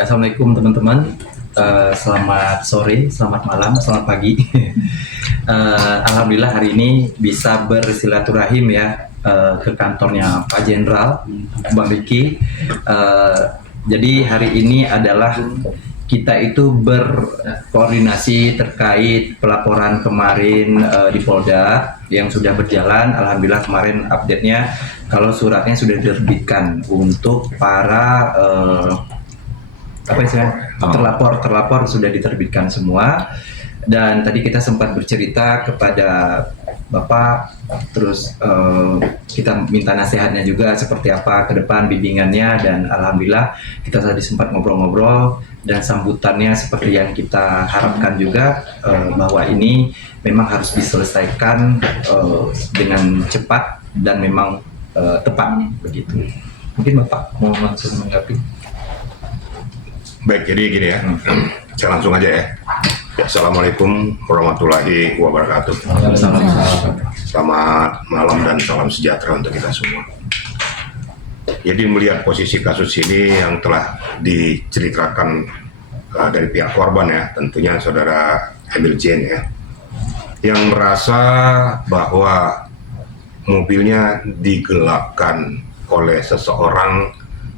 Assalamualaikum teman-teman. Selamat sore, selamat malam, selamat pagi. Alhamdulillah hari ini bisa bersilaturahim ya ke kantornya Pak Jenderal Bang Riki. Jadi hari ini adalah kita itu berkoordinasi terkait pelaporan kemarin di Polda yang sudah berjalan. Alhamdulillah kemarin update-nya kalau suratnya sudah diterbitkan untuk para terlapor sudah diterbitkan semua. Dan tadi kita sempat bercerita kepada Bapak, terus kita minta nasihatnya juga seperti apa ke depan bimbingannya, dan alhamdulillah kita tadi sempat ngobrol-ngobrol dan sambutannya seperti yang kita harapkan juga, bahwa ini memang harus diselesaikan dengan cepat dan memang tepat begitu. Mungkin Bapak mau langsung menanggapi. Baik, jadi gini ya, saya langsung aja ya. Assalamualaikum warahmatullahi wabarakatuh. Selamat malam dan salam sejahtera untuk kita semua. Jadi melihat posisi kasus ini yang telah diceritakan dari pihak korban ya, tentunya saudara Emil Jane ya, yang merasa bahwa mobilnya digelapkan oleh seseorang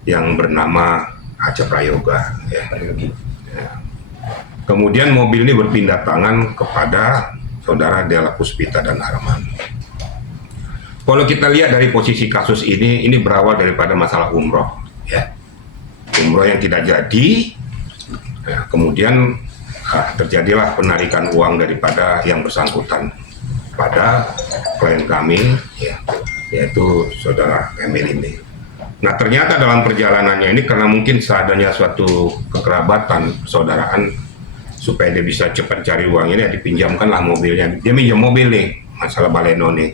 yang bernama Acha Prayoga ya. Kemudian mobil ini berpindah tangan kepada saudara Della Puspita dan Arman. Kalau kita lihat dari posisi kasus ini berawal daripada masalah umroh ya. Umroh yang tidak jadi ya, kemudian terjadilah penarikan uang daripada yang bersangkutan pada klien kami ya, yaitu saudara Emil ini. Nah, ternyata dalam perjalanannya ini karena mungkin seadanya suatu kekerabatan persaudaraan, supaya dia bisa cepat cari uang ini, dipinjamkanlah mobilnya. Dia minjam mobil nih, masalah baleno nih,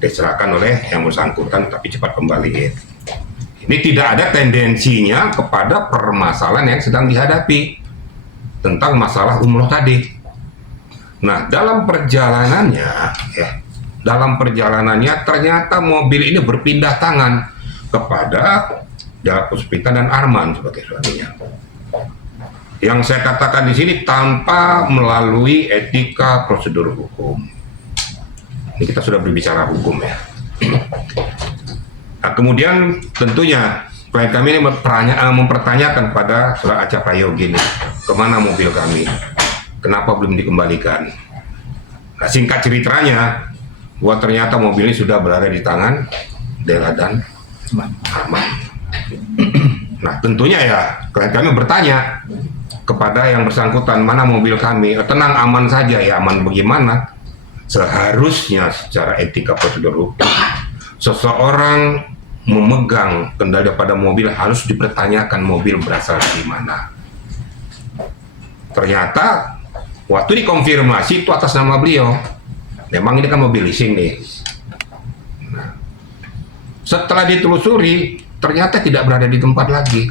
diserahkan oleh yang bersangkutan tapi cepat kembaliin. Ini tidak ada tendensinya kepada permasalahan yang sedang dihadapi tentang masalah umroh tadi. Nah, dalam perjalanannya ternyata mobil ini berpindah tangan kepada Della Puspita dan Arman sebagai suaminya. Yang saya katakan di sini tanpa melalui etika prosedur hukum. Ini kita sudah berbicara hukum ya. Nah, kemudian tentunya klien kami ini mempertanyakan pada saudara Acha Prayoga ini, kemana mobil kami? Kenapa belum dikembalikan? Nah, singkat ceritanya, bahwa ternyata mobil ini sudah berada di tangan Della dan Arman. Nah, tentunya ya klien kami bertanya kepada yang bersangkutan, mana mobil kami? Tenang, aman saja. Ya, aman bagaimana? Seharusnya secara etika prosedur hukum, seseorang memegang kendali pada mobil harus dipertanyakan mobil berasal dari mana. Ternyata waktu dikonfirmasi itu atas nama beliau. Memang ini kan mobil leasing nih. Setelah ditelusuri, ternyata tidak berada di tempat lagi,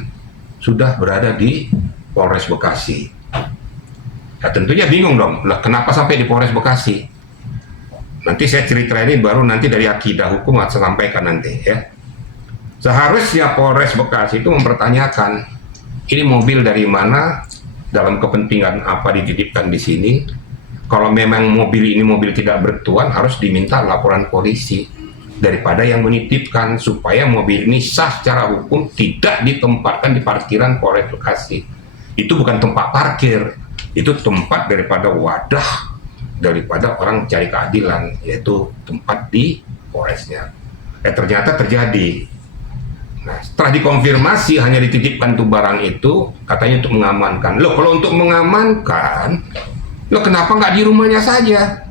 sudah berada di Polres Bekasi. Ya, tentunya bingung dong, lah kenapa sampai di Polres Bekasi? Nanti saya cerita ini baru nanti dari akidah hukum saya sampaikan nanti ya. Seharusnya Polres Bekasi itu mempertanyakan, ini mobil dari mana, dalam kepentingan apa dititipkan di sini. Kalau memang mobil ini mobil tidak bertuan, harus diminta laporan polisi daripada yang menitipkan, supaya mobil ini sah secara hukum, tidak ditempatkan di parkiran Polres Bekasi. Itu bukan tempat parkir, itu tempat daripada wadah daripada orang mencari keadilan, yaitu tempat di Polresnya. Ternyata terjadi. Nah, setelah dikonfirmasi hanya dititipkan tuh barang itu, katanya untuk mengamankan. Loh, kalau untuk mengamankan, loh kenapa nggak di rumahnya saja?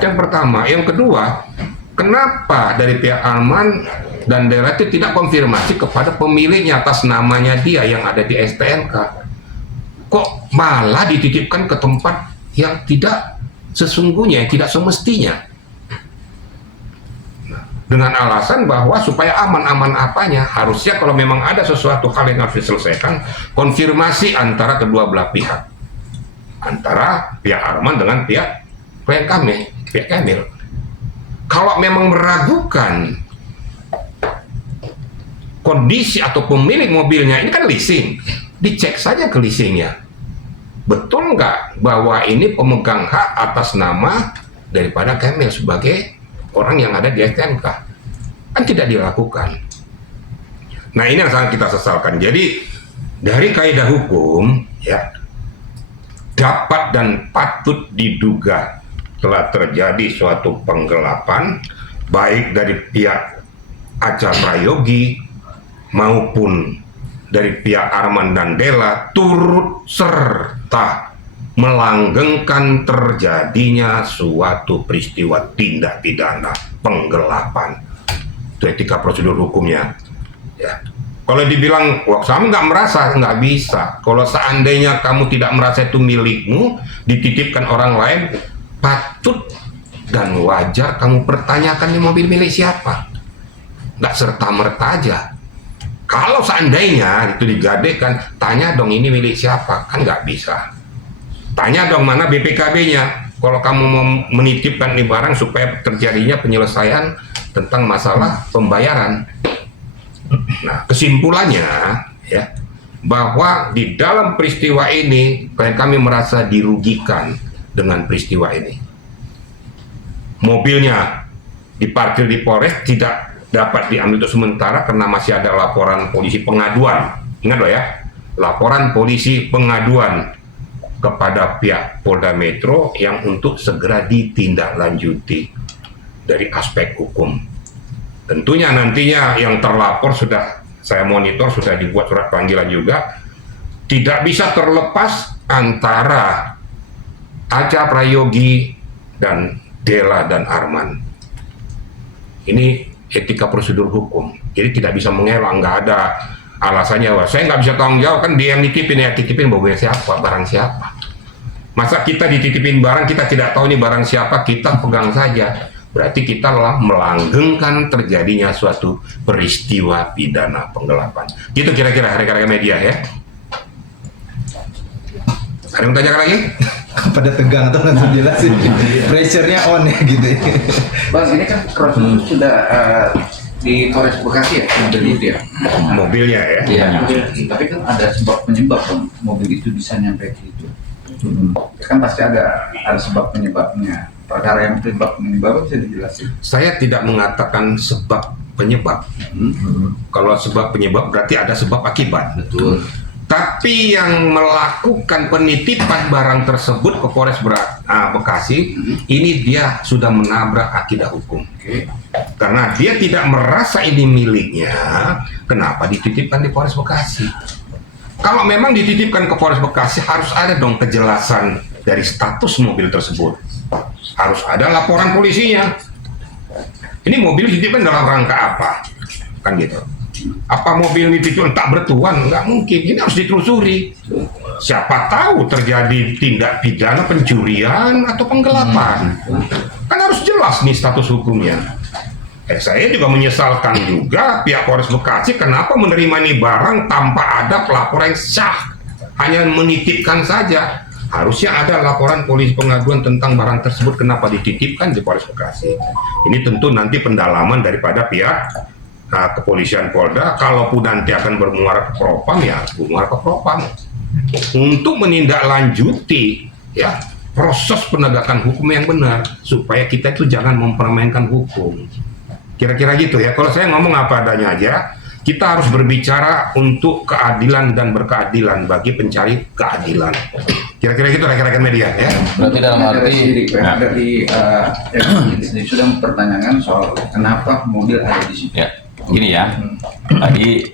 Yang pertama. Yang kedua, kenapa dari pihak Arman dan Della itu tidak konfirmasi kepada pemiliknya atas namanya dia yang ada di STNK? Kok malah dititipkan ke tempat yang tidak sesungguhnya, tidak semestinya? Dengan alasan bahwa supaya aman-aman apanya, harusnya kalau memang ada sesuatu hal yang harus diselesaikan, konfirmasi antara kedua belah pihak. Antara pihak Arman dengan pihak klien kami, pihak Emil. Kalau memang meragukan kondisi atau pemilik mobilnya, ini kan leasing, dicek saja ke leasingnya. Betul nggak bahwa ini pemegang hak atas nama daripada Kamil sebagai orang yang ada di STNK? Kan tidak dilakukan. Nah, ini yang sangat kita sesalkan. Jadi dari kaidah hukum, ya, dapat dan patut diduga telah terjadi suatu penggelapan baik dari pihak Acha Prayogi maupun dari pihak Arman dan Della, turut serta melanggengkan terjadinya suatu peristiwa tindak pidana penggelapan. Itu etika prosedur hukumnya. Ya. Kalau dibilang, wah kamu nggak merasa, nggak bisa. Kalau seandainya kamu tidak merasa itu milikmu, dititipkan orang lain, patut dan wajar kamu pertanyakan ini mobil milik siapa. Nggak serta-merta aja. Kalau seandainya itu digadekan, tanya dong ini milik siapa, kan nggak bisa. Tanya dong mana BPKB-nya. Kalau kamu mau menitipkan ini barang supaya terjadinya penyelesaian tentang masalah pembayaran. Nah, kesimpulannya ya bahwa di dalam peristiwa ini klien kami merasa dirugikan dengan peristiwa ini. Mobilnya diparkir di Polres tidak dapat diambil untuk sementara karena masih ada laporan polisi pengaduan. Ingat loh ya, laporan polisi pengaduan kepada pihak Polda Metro yang untuk segera ditindaklanjuti dari aspek hukum. Tentunya nantinya yang terlapor sudah saya monitor, sudah dibuat surat panggilan juga. Tidak bisa terlepas antara Acha Prayogi dan Della dan Arman. Ini etika prosedur hukum, jadi tidak bisa mengelak, nggak ada alasannya wah saya nggak bisa tanggung jawab, kan dia yang nitipin, ya titipin mobil siapa, barang siapa. Masa kita dititipin barang kita tidak tahu ini barang siapa, kita pegang saja, berarti kita telah melanggengkan terjadinya suatu peristiwa pidana penggelapan. Gitu kira-kira rekan-rekan media ya. Ada yang tanyakan lagi? Pada tegang atau langsung jelasin, pressure-nya on ya gitu. Bang, ini kan prosedur sudah di Polres Bekasi ya, mobil itu ya. Mobilnya ya. Iya. Tapi kan ada sebab penyebab Bang, mobil itu bisa nyampe ke itu. Kan pasti ada sebab penyebabnya. Perkara yang penyebab bisa dijelasin. Saya tidak mengatakan sebab penyebab. Kalau sebab penyebab berarti ada sebab akibat. Betul. Tapi yang melakukan penitipan barang tersebut ke Polres Bekasi, ini dia sudah menabrak akidah hukum. Karena dia tidak merasa ini miliknya, kenapa dititipkan di Polres Bekasi? Kalau memang dititipkan ke Polres Bekasi, harus ada dong kejelasan dari status mobil tersebut. Harus ada laporan polisinya. Ini mobil dititipkan dalam rangka apa? Kan gitu. Apa mobil ini dititipkan tak bertuan? Nggak mungkin, ini harus ditelusuri. Siapa tahu terjadi tindak pidana pencurian atau penggelapan. Kan harus jelas nih status hukumnya. Saya juga menyesalkan juga pihak Polres Bekasi kenapa menerima ini barang tanpa ada pelaporan yang sah. Hanya menitipkan saja. Harusnya ada laporan polisi pengaduan tentang barang tersebut kenapa dititipkan di Polres Bekasi. Ini tentu nanti pendalaman daripada pihak kepolisian Polda, kalaupun nanti akan bermuara ke Propam, ya bermuara ke Propam untuk menindaklanjuti ya proses penegakan hukum yang benar supaya kita itu jangan mempermainkan hukum. Kira-kira gitu ya. Kalau saya ngomong apa adanya aja, kita harus berbicara untuk keadilan dan berkeadilan bagi pencari keadilan. Kira-kira gitu rekan-rekan media ya. Berarti dalam arti dari sudah mempertanyakan soal kenapa mobil ada di situ. ya gini ya, tadi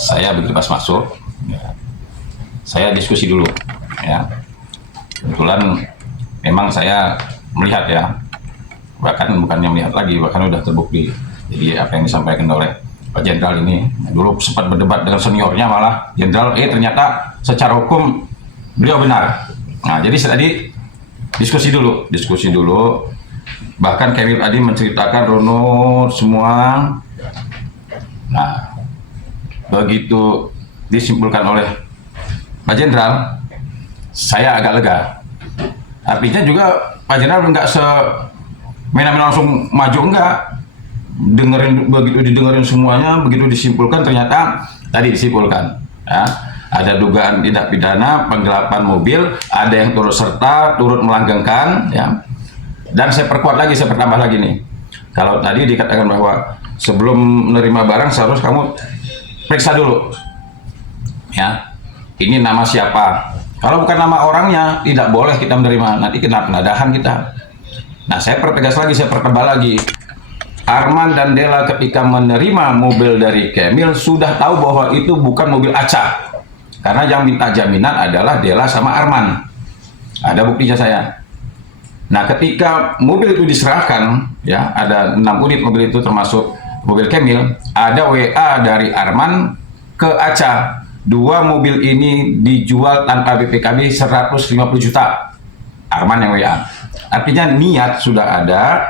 saya begitu pas masuk, ya, saya diskusi dulu ya. Kebetulan memang saya melihat ya, bahkan bukannya melihat lagi, bahkan udah terbukti. Jadi apa yang disampaikan oleh Pak Jenderal ini, dulu sempat berdebat dengan seniornya, malah Jenderal ternyata secara hukum beliau benar. Nah jadi tadi diskusi dulu. Bahkan Kamil tadi menceritakan runut semua. Nah, begitu disimpulkan oleh Pak Jenderal, saya agak lega. Artinya juga Pak Jenderal nggak semena-mena langsung maju, enggak. Begitu didengerin semuanya, begitu disimpulkan ternyata tadi disimpulkan ya. Ada dugaan tindak pidana penggelapan mobil, ada yang turut serta, turut melanggengkan, ya. Dan saya perkuat lagi, saya pertambah lagi nih. Kalau tadi dikatakan bahwa sebelum menerima barang seharusnya kamu periksa dulu, ya. Ini nama siapa? Kalau bukan nama orangnya, tidak boleh kita menerima. Nanti kena penadahan kita. Nah, saya pertegas lagi, saya pertebal lagi. Arman dan Dela ketika menerima mobil dari Kemil sudah tahu bahwa itu bukan mobil acak. Karena yang minta jaminan adalah Dela sama Arman. Ada buktinya saya. Nah, ketika mobil itu diserahkan, ya, ada 6 unit mobil itu termasuk mobil Kemil, ada WA dari Arman ke Aca. 2 mobil ini dijual tanpa BPKB 150 juta. Arman yang WA. Artinya niat sudah ada,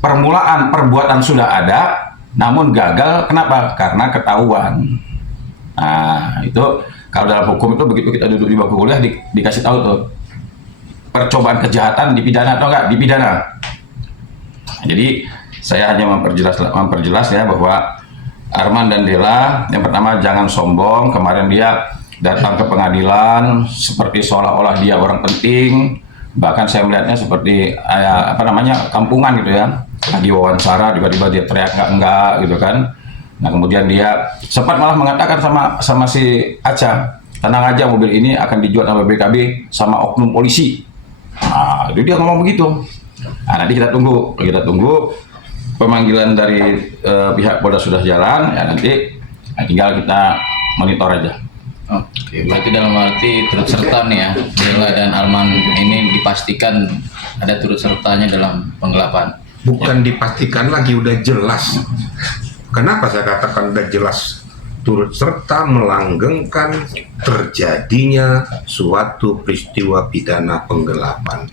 permulaan perbuatan sudah ada, namun gagal. Kenapa? Karena ketahuan. Nah, itu kalau dalam hukum itu begitu kita duduk di bangku kuliah dikasih tahu tuh percobaan kejahatan dipidana atau enggak dipidana. Jadi saya hanya memperjelas ya bahwa Arman dan Dela yang pertama jangan sombong. Kemarin dia datang ke pengadilan seperti seolah-olah dia orang penting, bahkan saya melihatnya seperti kampungan gitu ya. Lagi wawancara tiba-tiba dia teriak enggak gitu kan. Nah, kemudian dia sempat malah mengatakan sama si Aca, tenang aja, mobil ini akan dijual sama BKB sama oknum polisi. Nah, itu dia ngomong begitu. Nah, nanti kita tunggu pemanggilan dari pihak Polda sudah jalan, ya nanti tinggal kita monitor aja. Oke, berarti dalam arti turut serta nih ya, Dela dan Arman ini dipastikan ada turut sertanya dalam penggelapan. Bukan dipastikan lagi, udah jelas. Kenapa saya katakan udah jelas? Turut serta melanggengkan terjadinya suatu peristiwa pidana penggelapan.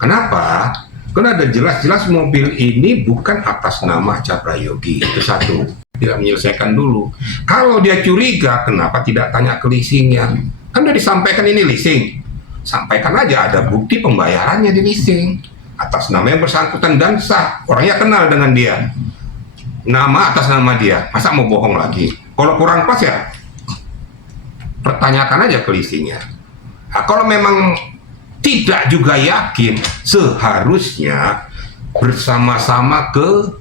Kenapa? Karena ada jelas-jelas mobil ini bukan atas nama Aca Prayogi. Itu satu. Tidak menyelesaikan dulu. Kalau dia curiga, kenapa tidak tanya ke leasingnya? Kan udah disampaikan ini leasing. Sampaikan aja ada bukti pembayarannya di leasing. Atas nama yang bersangkutan dan sah. Orangnya kenal dengan dia. Nama atas nama dia, masa mau bohong lagi? Kalau kurang pas ya pertanyakan aja ke leasingnya. Nah, kalau memang tidak juga yakin, seharusnya bersama-sama ke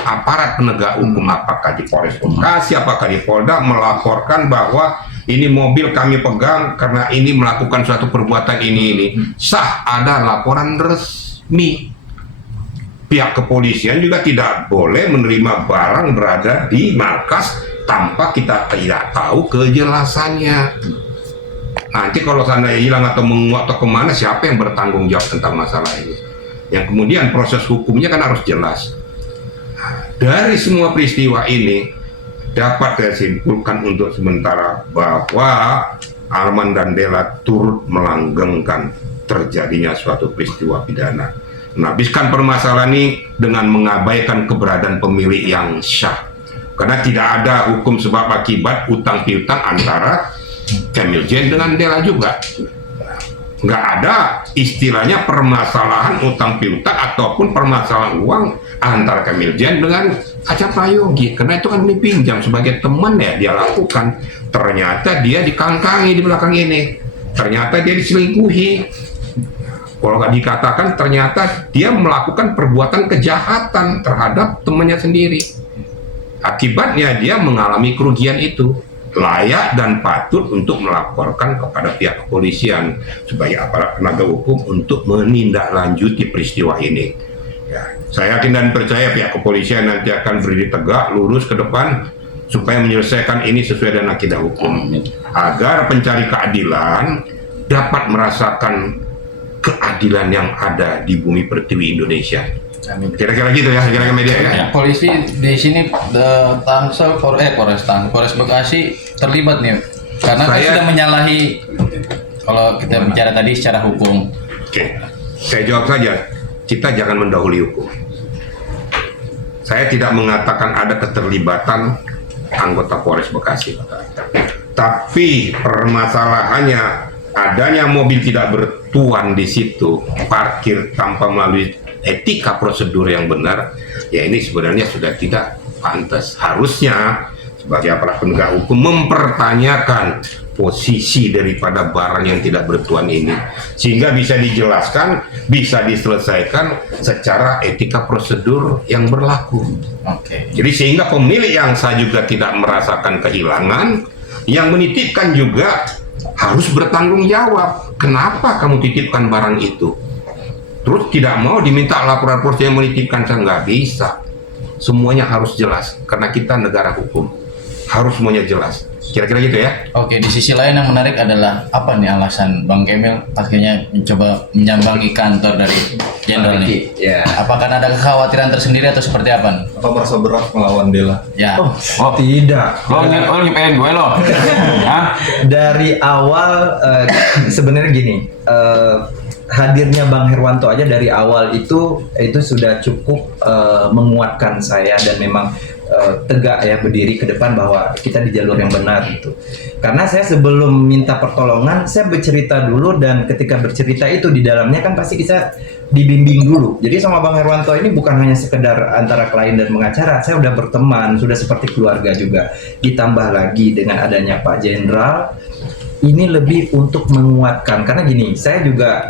aparat penegak hukum, apakah di Polres Bekasi, apakah di Polda, melaporkan bahwa ini mobil kami pegang karena ini melakukan suatu perbuatan ini. Sah, ada laporan resmi. Pihak kepolisian juga tidak boleh menerima barang berada di markas tanpa kita tidak tahu kejelasannya. Nanti kalau seandainya hilang atau menguap atau kemana, siapa yang bertanggung jawab tentang masalah ini? Yang kemudian proses hukumnya kan harus jelas. Dari semua peristiwa ini dapat saya simpulkan untuk sementara bahwa Arman dan Dela turut melanggengkan terjadinya suatu peristiwa pidana. Menhabiskan permasalahan ini dengan mengabaikan keberadaan pemilik yang syah. Karena tidak ada hukum sebab akibat utang piutang antara Kemil Jen dengan Dela juga. Nggak ada istilahnya permasalahan utang piutang ataupun permasalahan uang antara Kemil Jen dengan Aca Prayogi. Karena itu kan dipinjam sebagai teman ya dia lakukan. Ternyata dia dikangkangi di belakang ini. Ternyata dia diselingkuhi. Kalau nggak dikatakan ternyata dia melakukan perbuatan kejahatan terhadap temannya sendiri. Akibatnya dia mengalami kerugian itu. Layak dan patut untuk melaporkan kepada pihak kepolisian sebagai aparat penegak hukum untuk menindaklanjuti peristiwa ini. Ya, saya yakin dan percaya pihak kepolisian nanti akan berdiri tegak, lurus ke depan supaya menyelesaikan ini sesuai dengan akidah hukum. Agar pencari keadilan dapat merasakan keadilan yang ada di bumi pertiwi Indonesia. Amin. Kira-kira gitu ya, kira-kira media ya. Polisi di sini Tangsel Polres Bekasi terlibat nih karena kan sudah menyalahi, kalau kita bicara tadi secara hukum. Oke, saya jawab saja. Kita jangan mendahului hukum. Saya tidak mengatakan ada keterlibatan anggota Polres Bekasi, tapi permasalahannya adanya mobil tidak bertuan di situ, parkir tanpa melalui etika prosedur yang benar, ya ini sebenarnya sudah tidak pantas. Harusnya sebagai aparat penegak hukum mempertanyakan posisi daripada barang yang tidak bertuan ini, sehingga bisa dijelaskan, bisa diselesaikan secara etika prosedur yang berlaku. Oke. Jadi sehingga pemilik yang sah juga tidak merasakan kehilangan, yang menitipkan juga harus bertanggung jawab. Kenapa kamu titipkan barang itu? Terus tidak mau diminta laporan polisi yang menitipkan, saya nggak bisa. Semuanya harus jelas, karena kita negara hukum. Harus semuanya jelas. Kira-kira gitu ya. Oke, di sisi lain yang menarik adalah apa nih alasan Bang Kemil akhirnya mencoba menyambangi kantor dari Jenderal ini? Ya. Apakah ada kekhawatiran tersendiri atau seperti apa nih? Apa merasa berat melawan Dela? Ya. Oh, tidak. Lo nyepelin gue lo. Hah? Dari awal sebenarnya gini, hadirnya Bang Herwanto aja dari awal itu sudah cukup menguatkan saya, dan memang tegak ya berdiri ke depan bahwa kita di jalur yang benar gitu. Karena saya sebelum minta pertolongan, saya bercerita dulu, dan ketika bercerita itu di dalamnya kan pasti kita dibimbing dulu. Jadi sama Bang Herwanto ini bukan hanya sekedar antara klien dan pengacara, saya udah berteman, sudah seperti keluarga juga. Ditambah lagi dengan adanya Pak Jenderal, ini lebih untuk menguatkan. Karena gini, saya juga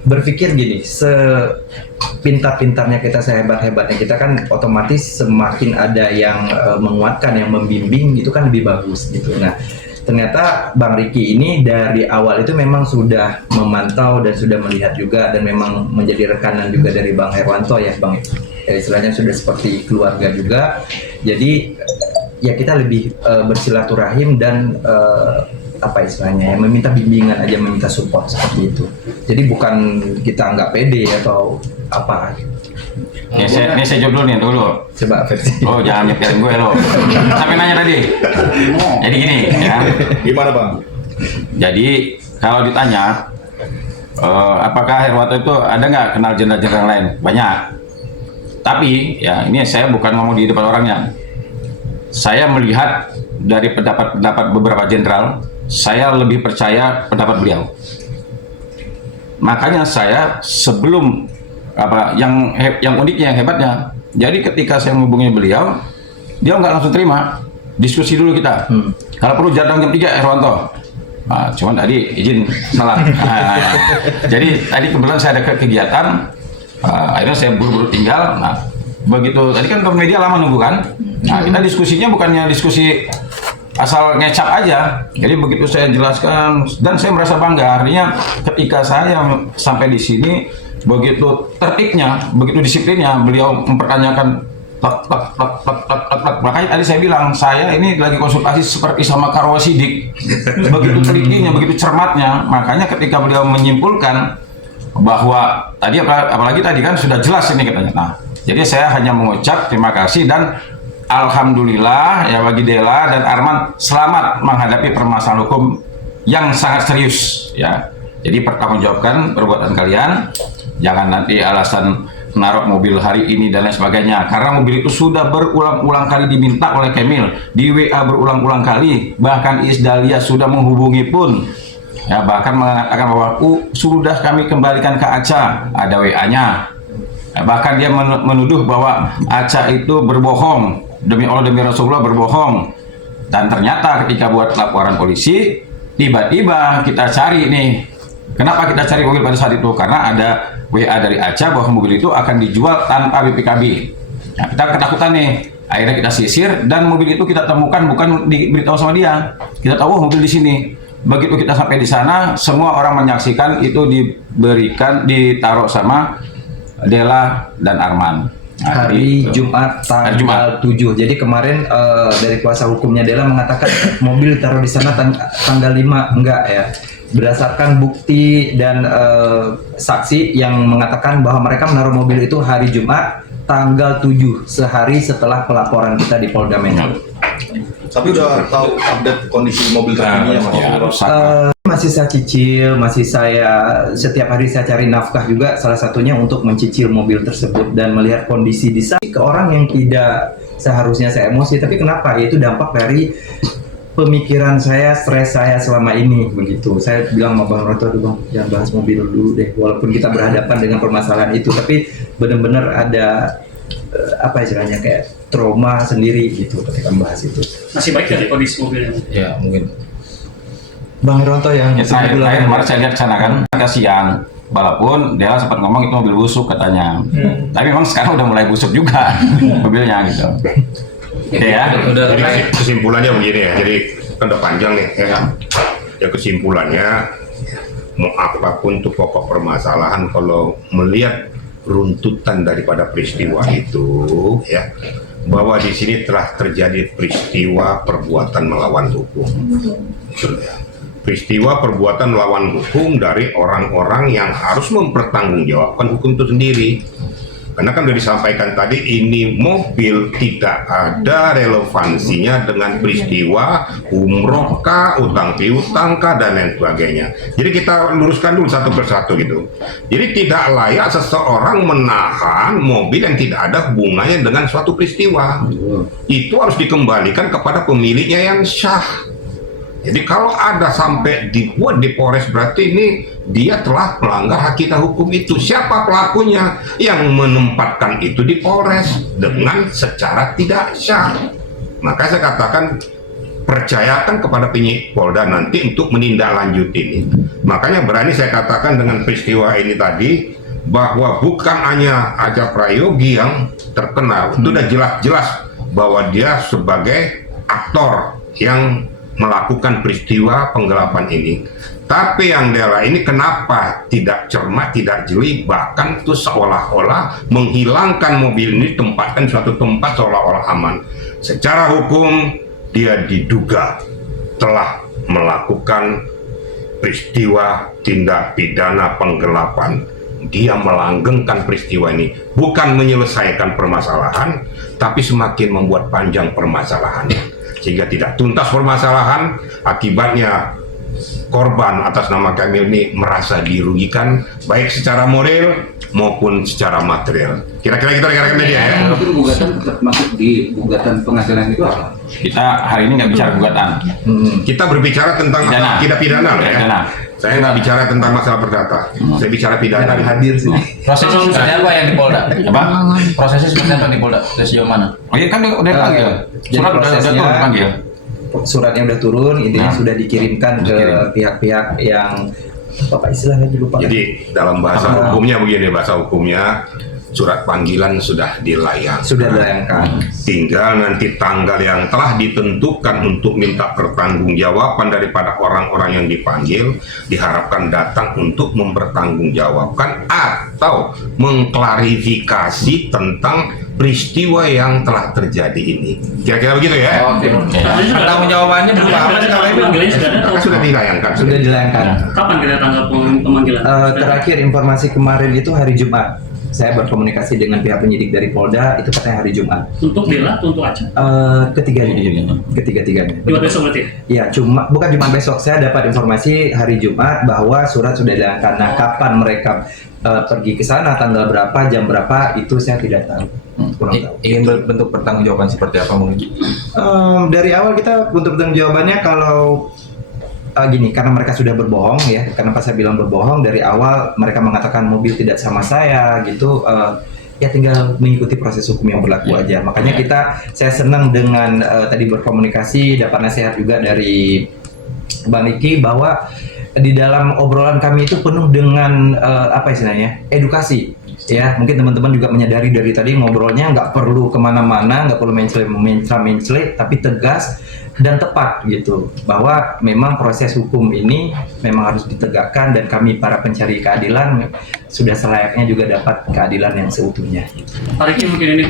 berpikir gini, sepintar-pintarnya kita, sehebat-hebatnya kita kan otomatis semakin ada yang menguatkan, yang membimbing, itu kan lebih bagus gitu. Nah, ternyata Bang Riki ini dari awal itu memang sudah memantau dan sudah melihat juga, dan memang menjadi rekanan juga dari Bang Herwanto ya Bang, istilahnya sudah seperti keluarga juga. Jadi ya kita lebih bersilaturahim dan apa istilahnya ya, meminta bimbingan aja, meminta support seperti itu. Jadi bukan kita nggak pede atau apa. Ya, saya jawab dulu nih dulu. Coba versi. Oh, jangan nyepelin gue lo. Sampai nanya tadi. Jadi gini ya. Gimana Bang? Jadi kalau ditanya apakah Herwanto itu ada nggak kenal jenderal-jenderal lain? Banyak. Tapi ya ini saya bukan ngomong di depan orangnya. Saya melihat dari pendapat beberapa jenderal, saya lebih percaya pendapat beliau. Makanya saya sebelum yang uniknya, yang hebatnya, jadi ketika saya menghubungi beliau, dia nggak langsung terima, diskusi dulu kita. Kalau perlu jadwal jam 3 Herwanto. Nah, cuman tadi izin salah. Jadi tadi kebetulan saya ada kegiatan, akhirnya saya buru-buru tinggal. Nah, begitu tadi kan media lama nunggu kan. Nah, kita diskusinya bukannya diskusi asal ngecap aja. Jadi begitu saya jelaskan, dan saya merasa bangga, artinya ketika saya sampai di sini, begitu tertibnya, begitu disiplinnya, beliau mempertanyakan makanya tadi saya bilang, saya ini lagi konsultasi seperti sama Karwa Sidik. Begitu telitinya, begitu cermatnya, makanya ketika beliau menyimpulkan bahwa tadi apalagi tadi kan sudah jelas ini katanya. Nah, jadi saya hanya mengucap terima kasih dan alhamdulillah ya bagi Dela dan Arman selamat menghadapi permasalahan hukum yang sangat serius ya. Jadi pertanggungjawabkan perbuatan kalian, jangan nanti alasan menaruh mobil hari ini dan lain sebagainya, karena mobil itu sudah berulang-ulang kali diminta oleh Kemil, di WA berulang-ulang kali, bahkan Isdalia sudah menghubungi pun ya, bahkan mengatakan bahwa sudah kami kembalikan ke Aca, ada WA-nya. Bahkan dia menuduh bahwa Aca itu berbohong, demi Allah demi Rasulullah berbohong. Dan ternyata ketika buat laporan polisi, tiba-tiba kita cari nih, kenapa kita cari mobil pada saat itu? Karena ada WA dari Aca bahwa mobil itu akan dijual tanpa BPKB. Nah, kita ketakutan nih, akhirnya kita sisir dan mobil itu kita temukan, bukan diberitahu sama dia. Kita tahu mobil di sini. Begitu kita sampai di sana, semua orang menyaksikan itu ditaruh sama Dela dan Arman. Nah, Hari Jumat tanggal 7. Jadi kemarin dari kuasa hukumnya Dela mengatakan mobil taruh di sana tanggal 5, enggak ya. Berdasarkan bukti dan saksi yang mengatakan bahwa mereka menaruh mobil itu hari Jumat tanggal 7, sehari setelah pelaporan kita di Polda Metro. Tapi udah tahu update kondisi mobil terkini ya Mas? Ya, rusak. Masih saya cicil, setiap hari saya cari nafkah juga, salah satunya untuk mencicil mobil tersebut dan melihat kondisi di sana. Ke orang yang tidak seharusnya saya emosi, tapi kenapa? Itu dampak dari pemikiran saya, stres saya selama ini begitu. Saya bilang sama Bang Roto, Bang, jangan bahas mobil dulu deh, walaupun kita berhadapan dengan permasalahan itu, tapi benar-benar ada apa istilahnya, kayak trauma sendiri gitu ketika membahas itu. Masih baik dari kondisi mobilnya. Ya mungkin. Bang Heronto yang Ya, terakhir kemarin saya lihat sana kan agak siang, walaupun dia sempat ngomong itu mobil busuk katanya, tapi memang sekarang udah mulai busuk juga mobilnya gitu. Ya, Jadi kesimpulannya begini ya, jadi kan udah panjang nih ya. Ya kesimpulannya, mau apapun tuh pokok permasalahan kalau melihat runtutan daripada peristiwa itu ya, bahwa di sini telah terjadi peristiwa perbuatan melawan hukum. Peristiwa perbuatan melawan hukum dari orang-orang yang harus mempertanggungjawabkan hukum itu sendiri. Karena kan sudah disampaikan tadi, ini mobil tidak ada relevansinya dengan peristiwa umroh kah, utang piutang kah, dan lain sebagainya. Jadi kita luruskan dulu satu persatu gitu. Jadi tidak layak seseorang menahan mobil yang tidak ada hubungannya dengan suatu peristiwa. Itu harus dikembalikan kepada pemiliknya yang sah. Jadi kalau ada sampai dibuat di Polres, berarti ini dia telah melanggar hak kita hukum itu. Siapa pelakunya? Yang menempatkan itu di Polres dengan secara tidak sah. Maka saya katakan, percayakan kepada penyidik Polda nanti untuk menindaklanjuti ini. Makanya berani saya katakan dengan peristiwa ini tadi, bahwa bukan hanya Ajat Prayogi yang terkena, itu sudah jelas-jelas bahwa dia sebagai aktor yang melakukan peristiwa penggelapan ini. Tapi yang Dela ini kenapa tidak cermat, tidak jeli, bahkan itu seolah-olah menghilangkan mobil ini, tempatkan suatu tempat seolah-olah aman. Secara hukum dia diduga telah melakukan peristiwa tindak pidana penggelapan. Dia melanggengkan peristiwa ini, bukan menyelesaikan permasalahan, tapi semakin membuat panjang permasalahannya, sehingga tidak tuntas permasalahan. Akibatnya korban atas nama Kamil ini merasa dirugikan baik secara moral maupun secara material. Kira-kira kita rekan-rekan media ya. Itu gugatan tetap masuk di gugatan pengadilan itu apa? kita hari ini nggak bicara gugatan. Kita berbicara tentang masalah Pidana. tidak pidana ya. Pidana. Saya nggak bicara tentang masalah perdata. Saya bicara pidana. Jangan hadir sih. Prosesnya seperti apa yang di Polda? Apa? Prosesnya seperti apa di Polda? Sudah sejauh mana? Oh iya kan udah dipanggil. Jadi Surat udah prosesnya- turun dipanggil. Suratnya udah turun, intinya Nah. sudah dikirimkan ke Dikirim. pihak-pihak yang apa istilahnya lupa. Jadi dalam bahasa hukumnya begini, bahasa hukumnya surat panggilan sudah dilayangkan. Sudah dilayangkan. Tinggal nanti tanggal yang telah ditentukan untuk minta pertanggungjawaban daripada orang-orang yang dipanggil diharapkan datang untuk mempertanggungjawabkan atau mengklarifikasi tentang peristiwa yang telah terjadi ini. Kira-kira begitu ya? Oke. Pertanggung jawabannya berupa apa sih kalau itu? Pemanggilannya sudah ada Maka atau sudah dilayangkan. Sudah dilayangkan. kapan kira tanggal pemanggilan? Terakhir informasi kemarin itu hari Jumat. Saya berkomunikasi dengan pihak penyidik dari Polda, itu katanya hari Jumat. Untuk Bella atau untuk Aca? Ketiga-tiganya. Jumat besok berarti? Ya, bukan cuma besok. Saya dapat informasi hari Jumat bahwa surat sudah dilayangkan. Nah, kapan mereka pergi ke sana, tanggal berapa, jam berapa, itu saya tidak tahu. Kurang tahu. Ingin bentuk pertanggungjawaban seperti apa mungkin? Dari awal kita untuk jawabannya kalau gini, karena mereka sudah berbohong ya, kenapa saya bilang berbohong, dari awal mereka mengatakan mobil tidak sama saya gitu, ya tinggal mengikuti proses hukum yang berlaku aja. Makanya saya senang dengan tadi berkomunikasi, dapat nasihat juga dari Bang Riki bahwa di dalam obrolan kami itu penuh dengan apa istilahnya, edukasi. Ya, mungkin teman-teman juga menyadari dari tadi ngobrolnya nggak perlu kemana-mana, nggak perlu mencela-mencela, tapi tegas dan tepat gitu. Bahwa memang proses hukum ini memang harus ditegakkan dan kami para pencari keadilan sudah selayaknya juga dapat keadilan yang seutuhnya. Tariknya mungkin ini